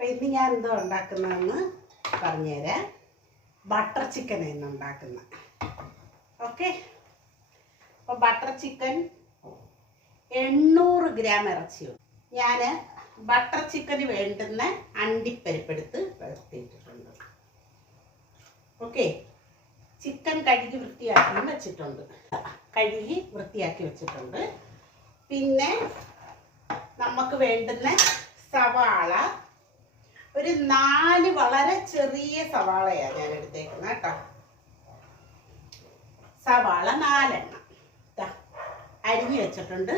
അപ്പം ഇന്ന് ഞാൻ എന്തോ ഉണ്ടാക്കുന്നതെന്ന് പറഞ്ഞുതരാം. ബട്ടർ ചിക്കൻ ഇന്ന് ഉണ്ടാക്കുന്നത്. ഓക്കെ, അപ്പോൾ ബട്ടർ ചിക്കൻ 800 ഗ്രാം ഇറച്ചിയുണ്ട്. ഞാൻ ബട്ടർ ചിക്കന് വേണ്ടുന്ന അണ്ടിപ്പരിപ്പെടുത്ത് വെച്ചിട്ടുണ്ട്. ഓക്കെ, ചിക്കൻ കഴുകി വൃത്തിയാക്കി വെച്ചിട്ടുണ്ട്. പിന്നെ നമുക്ക് വേണ്ടുന്ന സവാള ഒരു 4 വളരെ ചെറിയ സവാളയാണ് ഞാൻ എടുത്തേക്കുന്നത് കേട്ടോ. സവാള 4 എണ്ണം അരിഞ്ഞ് വെച്ചിട്ടുണ്ട്.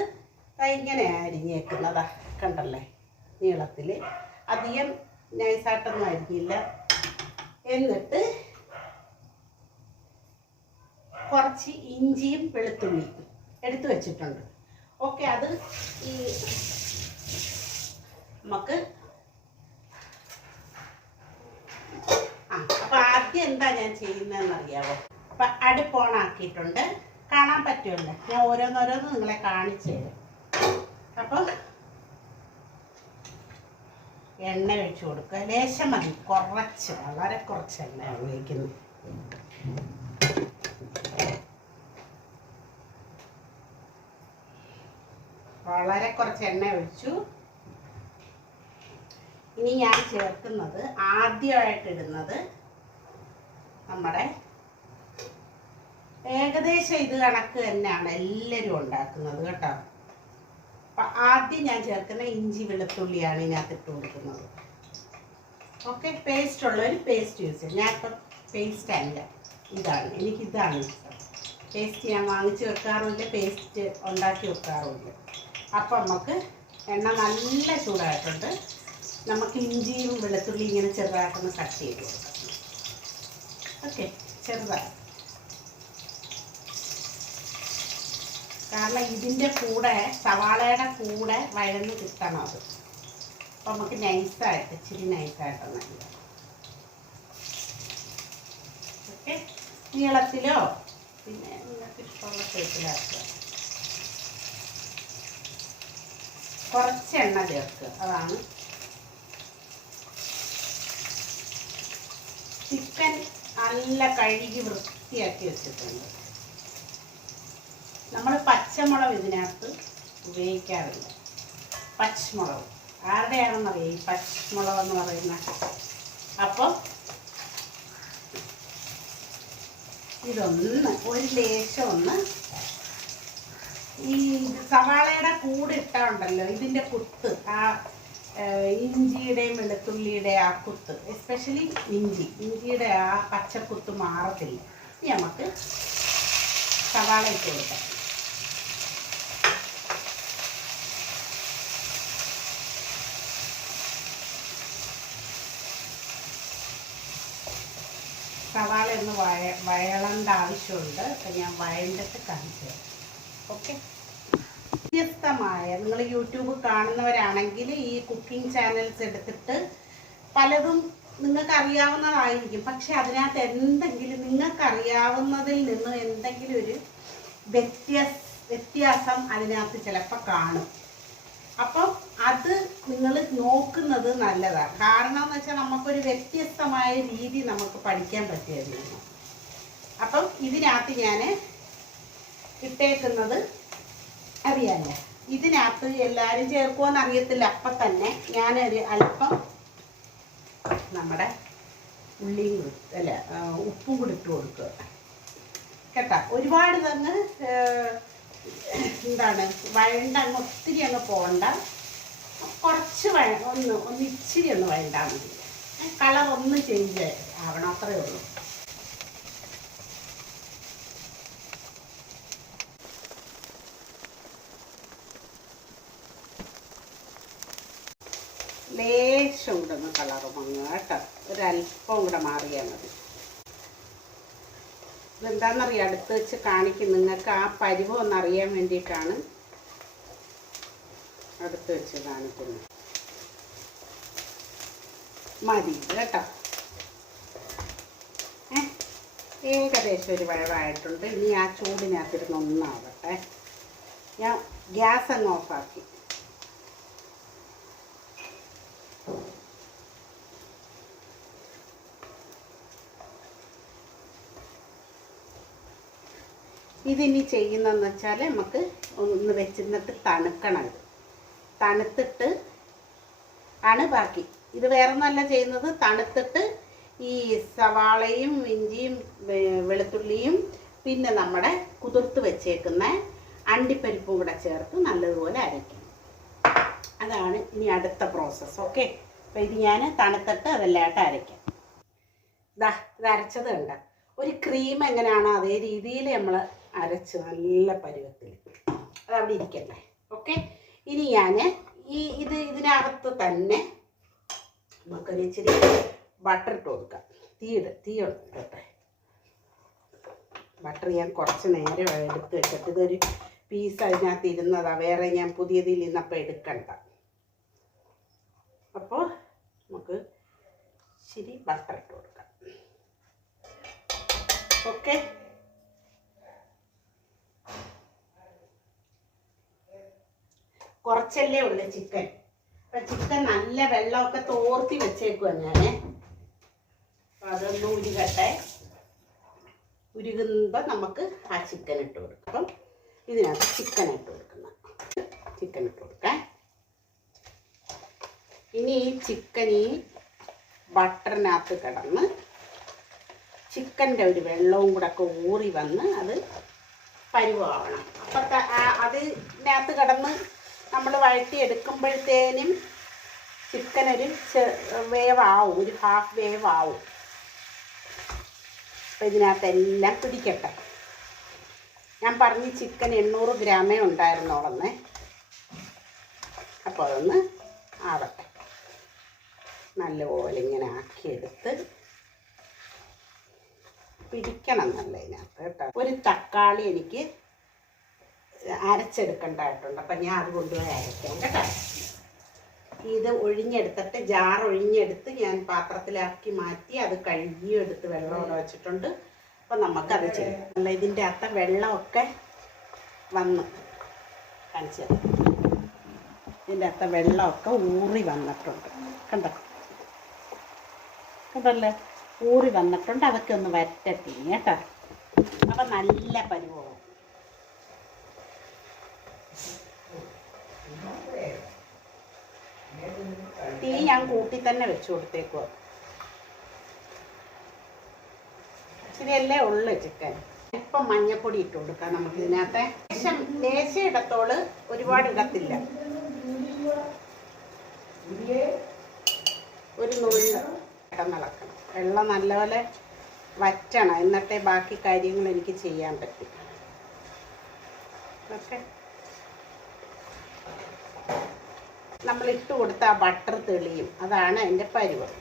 ഇങ്ങനെ അരിഞ്ഞേക്കുന്നതാ, കണ്ടല്ലേ, നീളത്തിൽ. അധികം നൈസായിട്ടൊന്നും അരിഞ്ഞില്ല. എന്നിട്ട് കുറച്ച് ഇഞ്ചിയും വെളുത്തുള്ളിയും എടുത്തു വെച്ചിട്ടുണ്ട്. ഓക്കെ, അത് ഈ നമുക്ക് അപ്പം ആദ്യം എന്താ ഞാൻ ചെയ്യുന്നതെന്ന് അറിയാമോ? അപ്പം അടുപ്പ് ഓണാക്കിയിട്ടുണ്ട്. കാണാൻ പറ്റുമല്ലോ, ഞാൻ ഓരോന്നോരോന്ന് നിങ്ങളെ കാണിച്ചു തരും. അപ്പം എണ്ണ ഒഴിച്ചു കൊടുക്കുക. ലേശം മതി, കുറച്ച്, വളരെ കുറച്ച് എണ്ണ ഉപയോഗിക്കുന്നു. വളരെ കുറച്ച് എണ്ണ ഒഴിച്ചു. ഇനി ഞാൻ ചേർക്കുന്നത്, ആദ്യമായിട്ടിടുന്നത് നമ്മുടെ ഏകദേശം ഇത് കണക്ക് തന്നെയാണ് എല്ലാവരും ഉണ്ടാക്കുന്നത് കേട്ടോ. അപ്പം ആദ്യം ഞാൻ ചേർക്കുന്ന ഇഞ്ചി വെളുത്തുള്ളിയാണ് ഇതിനകത്ത് ഇട്ട് കൊടുക്കുന്നത്. ഓക്കെ, പേസ്റ്റ് ഉള്ളവർ പേസ്റ്റ് യൂസ് ചെയ്യും. ഞാനിപ്പം പേസ്റ്റ് അല്ല, എനിക്കിതാണ് ഇഷ്ടം. പേസ്റ്റ് ഞാൻ വാങ്ങിച്ച് വെക്കാറുമില്ല, പേസ്റ്റ് ഉണ്ടാക്കി വെക്കാറുമില്ല. അപ്പം നമുക്ക് എണ്ണ നല്ല ചൂടായിട്ടുണ്ട്. നമുക്ക് ഇഞ്ചിയും വെളുത്തുള്ളി ഇങ്ങനെ ചെറുതായിട്ടൊന്ന് കട്ട് ചെയ്ത് കൊടുക്കാം. ഓക്കെ, ചെറുതായി, കാരണം ഇതിൻ്റെ കൂടെ സവാളയുടെ കൂടെ വഴന്ന് കിട്ടണം അത്. അപ്പം നമുക്ക് നൈസായിട്ട്, ഇച്ചിരി നൈസായിട്ടൊന്ന്. ഓക്കെ, നീളത്തിലോ പിന്നെ നിങ്ങൾക്ക് ഇഷ്ടമുള്ള ഷേപ്പിലാക്കുക. കുറച്ച് എണ്ണ ചേർക്കുക, അതാണ്. ചിക്കൻ നല്ല കഴുകി വൃത്തിയാക്കി വെച്ചിട്ടുണ്ട്. നമ്മൾ പച്ചമുളക് ഇതിനകത്ത് ഉപയോഗിക്കാറില്ല. പച്ചമുളക് ആരുടെയാണെന്നറിയാം ഈ പച്ചമുളക് എന്ന് പറയുന്നത്. അപ്പം ഇതൊന്ന് ഒരു ലേശം ഒന്ന് ഈ സവാളയുടെ കൂടെ ഇട്ടുണ്ടല്ലോ, ഇതിൻ്റെ കുത്ത്, ആ ഇഞ്ചിയുടെയും വെളുത്തുള്ളിയുടെ ആ കുത്ത്, എസ്പെഷ്യലി ഇഞ്ചിയുടെ ആ പച്ചക്കുത്ത് മാറത്തില്ല. ഇനി നമുക്ക് സവാള ഇട്ട് കൊടുക്കാം. സവാള ഒന്ന് വഴളേണ്ട ആവശ്യമുണ്ട്. അപ്പം ഞാൻ വഴണ്ടിട്ട് കാണിച്ചു തരാം. ഓക്കെ, വ്യത്യസ്തമായ, നിങ്ങൾ യൂട്യൂബ് കാണുന്നവരാണെങ്കിൽ ഈ കുക്കിംഗ് ചാനൽസ് എടുത്തിട്ട് പലതും നിങ്ങൾക്ക് അറിയാവുന്നതായിരിക്കും. പക്ഷെ അതിനകത്ത് എന്തെങ്കിലും നിങ്ങൾക്കറിയാവുന്നതിൽ നിന്ന് എന്തെങ്കിലും ഒരു വ്യത്യാസം അതിനകത്ത് ചിലപ്പോൾ കാണും. അപ്പം അത് നിങ്ങൾ നോക്കുന്നത് നല്ലതാണ്. കാരണം എന്ന് വെച്ചാൽ നമുക്കൊരു വ്യത്യസ്തമായ രീതി നമുക്ക് പഠിക്കാൻ പറ്റിയതാണ്. അപ്പം ഇതിനകത്ത് ഞാൻ ഇട്ടേക്കുന്നത് അറിയാമല്ലേ, ഇതിനകത്ത് എല്ലാവരും ചേർക്കുമെന്ന് അറിയത്തില്ല. അപ്പം തന്നെ ഞാനൊരു അല്പം നമ്മുടെ ഉള്ളിയും ഉപ്പും കൂടി ഇട്ട് കൊടുക്കുക കേട്ടോ. ഒരുപാട് തന്നെ വഴണ്ട, ഒത്തിരി അങ്ങ് പോകണ്ട. കുറച്ച് ഒന്ന് ഇച്ചിരി ഒന്ന് വഴണ്ടാൽ മതി. കളർ ഒന്ന് ചേഞ്ച് ആവണം, അത്രയേ ഉള്ളൂ. ലേശം കൂടെ ഒന്ന് കളറ് മങ്ങുക കേട്ടോ, ഒരല്പം കൂടെ മാറിയാൽ മതി. ഇതെന്താണെന്നറിയാം, അടുത്ത് വെച്ച് കാണിക്കും നിങ്ങൾക്ക് ആ പരിവം ഒന്നറിയാൻ വേണ്ടിയിട്ടാണ് അടുത്ത് വെച്ച് കാണിക്കുന്നത്. മതി കേട്ടോ. ഏകദേശം ഒരു വഴവായിട്ടുണ്ട്. ഇനി ആ ചൂടിനകത്തിരുന്ന് ഒന്നാവട്ടെ. ഞാൻ ഗ്യാസ് അങ്ങ് ഓഫാക്കി. ഇതിനി ചെയ്യുന്നതെന്ന് വെച്ചാൽ നമുക്ക് ഒന്ന് വെച്ചിരുന്നിട്ട് തണുക്കണം. ഇത് തണുത്തിട്ട് ആണ് ബാക്കി. ഇത് വേറെ ഒന്നല്ല ചെയ്യുന്നത്. തണുത്തിട്ട് ഈ സവാളയും ഇഞ്ചിയും വെളുത്തുള്ളിയും പിന്നെ നമ്മുടെ കുതിർത്ത് വെച്ചേക്കുന്ന അണ്ടിപ്പരിപ്പും കൂടെ ചേർത്ത് നല്ലതുപോലെ അരയ്ക്കണം. അതാണ് ഇനി അടുത്ത പ്രോസസ്സ്. ഓക്കെ, അപ്പോൾ ഇത് ഞാൻ തണുത്തിട്ട് അതെല്ലാമായിട്ട് അരയ്ക്കാം. ഇത് അരച്ചത് കണ്ട ഒരു ക്രീം എങ്ങനെയാണോ അതേ രീതിയിൽ നമ്മൾ അരച്ച് നല്ല പരുവത്തിൽ അതവിടെ ഇരിക്കട്ടെ. ഓക്കെ, ഇനി ഞാൻ ഇതിനകത്ത് തന്നെ നമുക്കൊരു ഇച്ചിരി ബട്ടർ ഇട്ട് കൊടുക്കാം. തീ ഇടട്ടെ. ബട്ടർ ഞാൻ കുറച്ച് നേരം എടുത്ത് വെച്ചിട്ട് ഇതൊരു പീസ് അതിനകത്ത് ഇരുന്നതാണ്. വേറെ ഞാൻ പുതിയതിൽ നിന്നപ്പോൾ എടുക്കണ്ട. അപ്പോൾ നമുക്ക് ഇച്ചിരി ബട്ടർ ഇട്ട് കൊടുക്കാം. ഓക്കെ, കുറച്ചല്ലേ ഉള്ളു ചിക്കൻ. അപ്പം ചിക്കൻ നല്ല വെള്ളമൊക്കെ തോർത്തി വെച്ചേക്കുവാ ഞാൻ. അപ്പം അതൊന്ന് ഉരുകട്ടെ. ഉരുകുമ്പോൾ നമുക്ക് ആ ചിക്കൻ ഇട്ട് കൊടുക്കാം. അപ്പം ഇതിനകത്ത് ചിക്കൻ ഇട്ട് കൊടുക്കാം. ഇനി ഈ ചിക്കൻ ഈ ബട്ടറിനകത്ത് കിടന്ന് ചിക്കൻ്റെ ഒരു വെള്ളവും കൂടെ ഒക്കെ ഊറി വന്ന് അത് പരുവാവണം. അപ്പം അതിനകത്ത് കിടന്ന് നമ്മൾ വഴറ്റി എടുക്കുമ്പോഴത്തേനും ചിക്കൻ ഒരു വേവാവും, ഒരു ഹാഫ് വേവാവും. അപ്പം ഇതിനകത്തെല്ലാം പിടിക്കട്ടെ. ഞാൻ പറഞ്ഞ് ചിക്കൻ 800 ഗ്രാമേ ഉണ്ടായിരുന്നോളന്നേ. അപ്പോൾ അതൊന്ന് ആവട്ടെ. നല്ലപോലെ ഇങ്ങനെ ആക്കിയെടുത്ത് പിടിക്കണം നല്ല ഇതിനകത്ത് കേട്ടോ. ഒരു തക്കാളി എനിക്ക് അരച്ചെടുക്കേണ്ടതായിട്ടുണ്ട്. അപ്പം ഞാൻ അത് കൊണ്ടുപോയി അരയ്ക്കാം കേട്ടോ. ഇത് ഒഴിഞ്ഞെടുത്തിട്ട് ജാർ ഒഴിഞ്ഞെടുത്ത് ഞാൻ പാത്രത്തിലാക്കി മാറ്റി അത് കഴുകിയും എടുത്ത് വെള്ളമോടെ വെച്ചിട്ടുണ്ട്. അപ്പം നമുക്കത് ചെയ്യാം. അല്ല, ഇതിൻ്റെ അകത്തെ വെള്ളമൊക്കെ വന്ന് കാണിച്ചു തരാം. ഇതിൻ്റെ അകത്തെ വെള്ളമൊക്കെ ഊറി വന്നിട്ടുണ്ട്. കണ്ടല്ലേ, ഊറി വന്നിട്ടുണ്ട്. അതൊക്കെ ഒന്ന് വരട്ടെ കേട്ടോ. അപ്പം നല്ല പരുവമാവും. തീ ഞാൻ കൂട്ടി തന്നെ വെച്ചു കൊടുത്തേക്കുവാ. ഇച്ചിരിയല്ലേ ഉള്ളു ചിക്കൻ. ഇപ്പം മഞ്ഞപ്പൊടി ഇട്ട് കൊടുക്കാം നമുക്ക് ഇതിനകത്തെ. ലേശം ഇടത്തോള്, ഒരുപാട് ഇടത്തില്ല. ഒരു നുള്ള് ഇളക്കണം. വെള്ളം നല്ലപോലെ വറ്റണം, എന്നിട്ടേ ബാക്കി കാര്യങ്ങൾ എനിക്ക് ചെയ്യാൻ പറ്റും. ഓക്കെ, നമ്മൾ ഇട്ട് കൊടുത്ത ആ ബട്ടർ തെളിയും. അതാണ് അതിൻ്റെ പരുവം.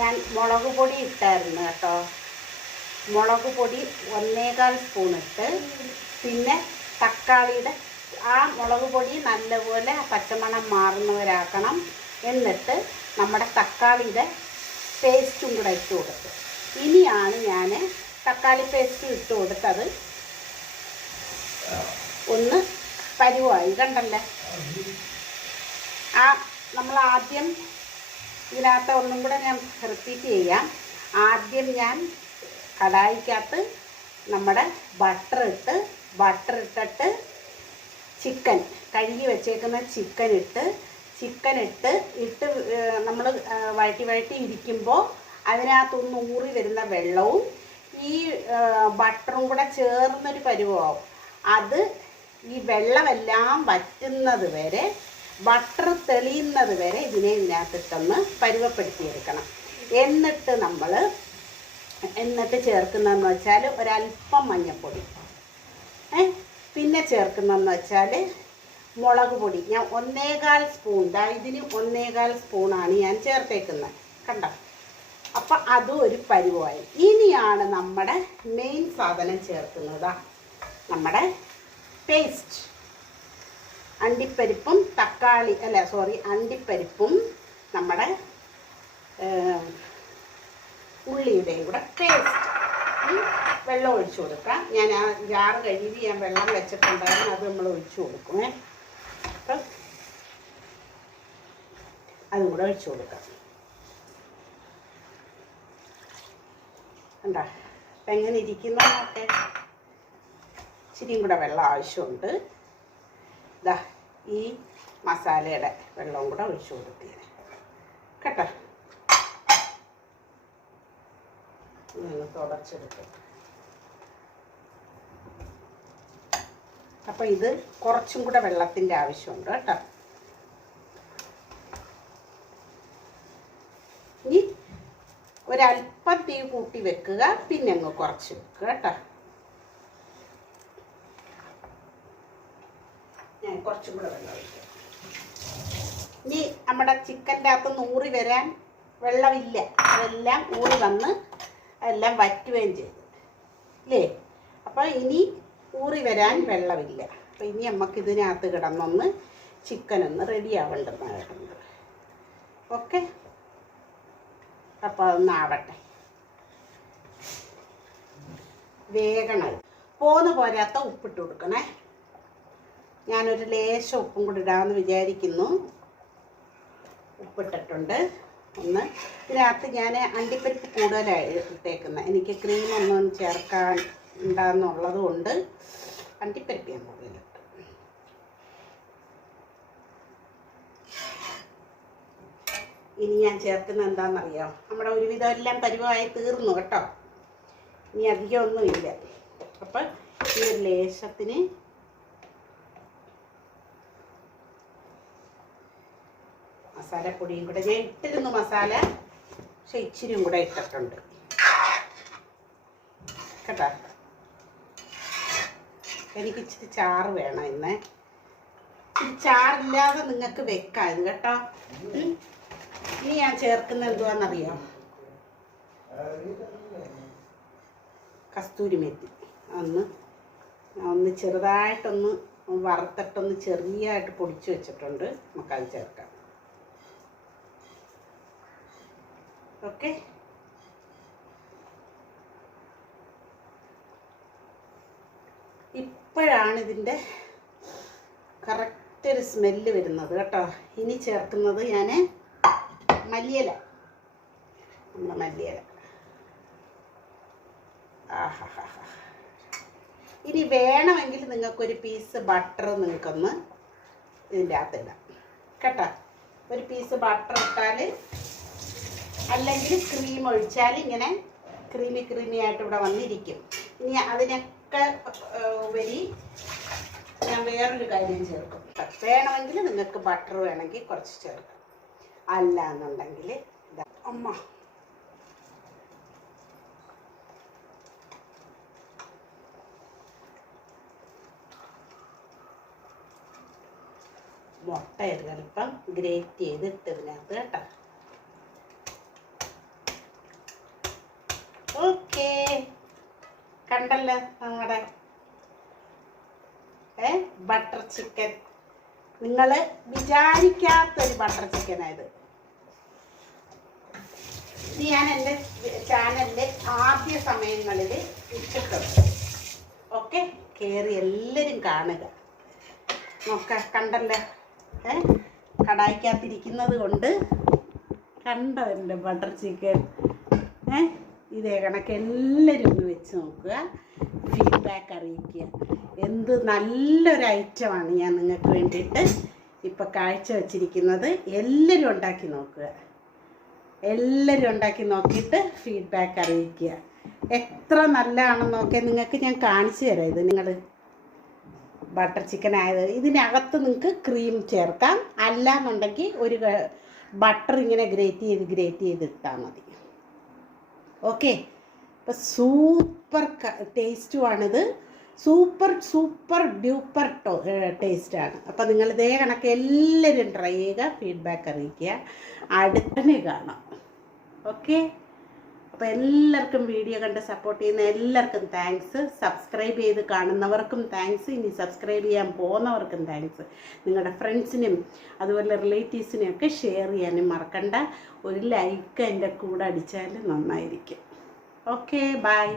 ഞാൻ മുളക് പൊടി ഇട്ടായിരുന്നു കേട്ടോ. മുളക് പൊടി 1.25 സ്പൂൺ ഇട്ട്, പിന്നെ തക്കാളിയുടെ ആ മുളക് പൊടി നല്ലപോലെ പച്ചമണം മാറുന്നവരാക്കണം. എന്നിട്ട് നമ്മുടെ തക്കാളിയുടെ പേസ്റ്റും കൂടെ ഇട്ട് കൊടുത്ത്, ഇനിയാണ് ഞാൻ തക്കാളി പേസ്റ്റ് ഇട്ട് കൊടുത്തത്. ഒന്ന് പരുവായി കണ്ടല്ലേ. നമ്മൾ ആദ്യം ഇതിനകത്ത് ഒന്നും കൂടെ ഞാൻ റിപ്പീറ്റ് ചെയ്യാം. ആദ്യം ഞാൻ കടായിക്കകത്ത് നമ്മുടെ ബട്ടർ ഇട്ടിട്ട് ചിക്കൻ കഴുകി വെച്ചേക്കുന്ന ചിക്കൻ ഇട്ട് നമ്മൾ വഴറ്റി ഇരിക്കുമ്പോൾ അതിനകത്തൊന്ന് ഊറി വരുന്ന വെള്ളവും ഈ ബട്ടറും കൂടെ ചേർന്നൊരു പരുവമാവും. അത് ഈ വെള്ളമെല്ലാം വറ്റുന്നത് വരെ, ബട്ടർ തെളിയുന്നത് വരെ ഇതിനകത്തിട്ടൊന്ന് പരുവപ്പെടുത്തിയെടുക്കണം. എന്നിട്ട് ചേർക്കുന്നതെന്ന് വെച്ചാൽ ഒരല്പം മഞ്ഞൾപ്പൊടി, പിന്നെ ചേർക്കുന്നതെന്ന് വെച്ചാൽ മുളക് പൊടി. ഞാൻ 1.25 സ്പൂൺ, ഇതിന് 1.25 സ്പൂണാണ് ഞാൻ ചേർത്തേക്കുന്നത്. കണ്ടോ? അപ്പം അതും ഒരു പരുവമായി. ഇനിയാണ് നമ്മുടെ മെയിൻ സാധനം ചേർക്കുന്നത്. നമ്മുടെ പേസ്റ്റ്. അണ്ടിപ്പരിപ്പും അണ്ടിപ്പരിപ്പും നമ്മുടെ ഉള്ളിയുടെയും കൂടെ പേസ്റ്റ്. വെള്ളം ഒഴിച്ചു കൊടുക്കാം. ഞാൻ ആ ജാറ് കഴുകി ഞാൻ വെള്ളം വെച്ചിട്ടുണ്ടായിരുന്നു, അത് നമ്മൾ ഒഴിച്ചു കൊടുക്കുമേ. അപ്പം അതും കൂടെ ഒഴിച്ചു കൊടുക്കാം. കണ്ടോ അപ്പം എങ്ങനെ ഇരിക്കുന്നതൊക്കെ. ഇച്ചിരിയും കൂടെ വെള്ളം ആവശ്യമുണ്ട്. ഇതാ ഈ മസാലയുടെ വെള്ളവും കൂടെ ഒഴിച്ചു കൊടുത്തേനെ കേട്ടോ. ഇതൊന്ന് തുടച്ചെടുക്കും. അപ്പം ഇത് കുറച്ചും കൂടെ വെള്ളത്തിൻ്റെ ആവശ്യമുണ്ട് കേട്ടോ. ഇനി ഒരല്പം തീ കൂട്ടി വെക്കുക, പിന്നെ അങ്ങ് കുറച്ച് വെക്കുക കേട്ടോ. ഞാൻ കുറച്ചും കൂടെ വെള്ളം ഒഴിക്കാം. ഇനി നമ്മുടെ ചിക്കൻ്റെ അകത്ത് ഊറി വരാൻ വെള്ളമില്ല, അതെല്ലാം ഊറി വന്ന് അതെല്ലാം വറ്റുകയും ചെയ്തു അല്ലേ. അപ്പോൾ ഇനി ഊറി വരാൻ വെള്ളമില്ല. അപ്പോൾ ഇനി നമുക്ക് ഇതിനകത്ത് കിടന്നൊന്ന് ചിക്കനൊന്ന് റെഡി ആവേണ്ടതായിട്ടുണ്ട്. ഓക്കെ, അപ്പോൾ അതൊന്നാവട്ടെ, വേഗണം. പോന്ന് പോരാത്ത ഉപ്പിട്ട് കൊടുക്കണേ. ഞാനൊരു ലേശം ഉപ്പും കൂടി ഇടാമെന്ന് വിചാരിക്കുന്നു. ഉപ്പിട്ടിട്ടുണ്ട്. ഒന്ന് ഇതിനകത്ത് ഞാൻ അണ്ടിപ്പരിപ്പ് കൂടുതലായി ഇട്ടേക്കുന്നത്. എനിക്ക് ക്രീമൊന്നും ചേർക്കാൻ ഉണ്ടാകുന്നുള്ളത് കൊണ്ട് അണ്ടിപ്പരിപ്പ് ഞാൻ കൂടുതലിട്ട്. ഇനി ഞാൻ ചേർക്കുന്നത് എന്താണെന്നറിയാം, നമ്മുടെ ഒരുവിധം എല്ലാം പരുവമായി തീർന്നു കേട്ടോ. ഇനി അധികമൊന്നുമില്ല. അപ്പം ഈ ഒരു ലേശത്തിന് മസാലപ്പൊടിയും കൂടെ ഞാൻ ഇട്ടിരുന്നു മസാല, പക്ഷെ ഇച്ചിരിയും കൂടെ ഇട്ടിട്ടുണ്ട് കേട്ടോ. എനിക്ക് ഇച്ചിരി ചാറ് വേണം ഇന്ന്. ഇച്ചിരി ചാറില്ലാതെ നിങ്ങൾക്ക് വെക്കാം ഇത് കേട്ടോ. ഇനി ഞാൻ ചേർക്കുന്ന എന്തുവാന്നറിയാം, കസ്തൂരി മേത്തി. ഒന്ന് ചെറുതായിട്ടൊന്ന് വറുത്തിട്ടൊന്ന് ചെറിയായിട്ട് പൊടിച്ച് വെച്ചിട്ടുണ്ട്. നമുക്കത് ചേർക്കാം. ഓക്കെ, ഇപ്പോഴാണ് ഇതിൻ്റെ കറക്റ്റ് ഒരു സ്മെല്ല് വരുന്നത് കേട്ടോ. ഇനി ചേർക്കുന്നത് ഞാൻ മല്ലിയില, നമ്മുടെ മല്ലിയില. ആഹാ, ഇനി വേണമെങ്കിൽ നിങ്ങൾക്കൊരു പീസ് ബട്ടർ നിങ്ങൾക്കൊന്ന് ഇതിൻ്റെ അകത്തിടാം കേട്ടോ. ഒരു പീസ് ബട്ടർ ഇട്ടാൽ, അല്ലെങ്കിൽ ക്രീം ഒഴിച്ചാൽ ഇങ്ങനെ ക്രീമി ആയിട്ട് ഇവിടെ വന്നിരിക്കും. ഇനി അതിനൊക്കെ ഉപരി ഞാൻ വേറൊരു കാര്യം ചേർക്കും. വേണമെങ്കിൽ നിങ്ങൾക്ക് ബട്ടർ വേണമെങ്കിൽ കുറച്ച് ചേർക്കാം, അല്ല എന്നുണ്ടെങ്കിൽ ഇതാ അമ്മ മുട്ട അല്പം ഗ്രേറ്റ് ചെയ്തിട്ട് ഇതിനകത്ത് കേട്ടോ. ഓക്കെ, കണ്ടല്ലോ നമ്മുടെ ബട്ടർ ചിക്കൻ. നിങ്ങൾ വിചാരിക്കാത്തൊരു ബട്ടർ ചിക്കനായത്. ഇത് ഞാൻ എൻ്റെ ചാനലിൽ ആദ്യ സമയങ്ങളിൽ ഇട്ടിട്ടുണ്ട്. ഓക്കെ, കയറി എല്ലാവരും കാണുക. നോക്ക, കണ്ടല്ലോ കടായിക്കകത്തിരിക്കുന്നത് കൊണ്ട് കണ്ടോ എൻ്റെ ബട്ടർ ചിക്കൻ. ഇതേ കണക്ക് എല്ലാവരും ഒന്ന് വെച്ച് നോക്കുക, ഫീഡ്ബാക്ക് അറിയിക്കുക. എന്ത് നല്ലൊരു ഐറ്റമാണ് ഞാൻ നിങ്ങൾക്ക് വേണ്ടിയിട്ട് ഇപ്പം കാഴ്ച വച്ചിരിക്കുന്നത്. എല്ലാവരും ഉണ്ടാക്കി നോക്കുക, എല്ലാവരും ഉണ്ടാക്കി നോക്കിയിട്ട് ഫീഡ്ബാക്ക് അറിയിക്കുക. എത്ര നല്ലതാണെന്ന് നോക്കിയാൽ നിങ്ങൾക്ക് ഞാൻ കാണിച്ചു തരാം. ഇത് നിങ്ങൾ ബട്ടർ ചിക്കൻ ആയത്, ഇതിനകത്ത് നിങ്ങൾക്ക് ക്രീം ചേർക്കാം, അല്ലാന്നുണ്ടെങ്കിൽ ഒരു ബട്ടർ ഇങ്ങനെ ഗ്രേറ്റ് ചെയ്തിട്ടാൽ മതി. ഓക്കെ, അപ്പം സൂപ്പർ ടേസ്റ്റുമാണിത്. സൂപ്പർ ഡ്യൂപ്പർ ടേസ്റ്റാണ്. അപ്പം നിങ്ങൾ ഇതേ കണക്ക് എല്ലാവരും ട്രൈ ചെയ്യുക, ഫീഡ്ബാക്ക് അറിയിക്കുക. അടുത്തന്നെ കാണാം. ഓക്കെ, അപ്പോൾ എല്ലാവർക്കും വീഡിയോ കണ്ട് സപ്പോർട്ട് ചെയ്യുന്ന എല്ലാവർക്കും താങ്ക്സ്. സബ്സ്ക്രൈബ് ചെയ്ത് കാണുന്നവർക്കും താങ്ക്സ്. ഇനി സബ്സ്ക്രൈബ് ചെയ്യാൻ പോകുന്നവർക്കും താങ്ക്സ്. നിങ്ങളുടെ ഫ്രണ്ട്സിനും അതുപോലെ റിലേറ്റീവ്സിനും ഒക്കെ ഷെയർ ചെയ്യാനും മറക്കണ്ട. ഒരു ലൈക്ക് എൻ്റെ കൂടെ അടിച്ചാൽ നന്നായിരിക്കും. Okay, by.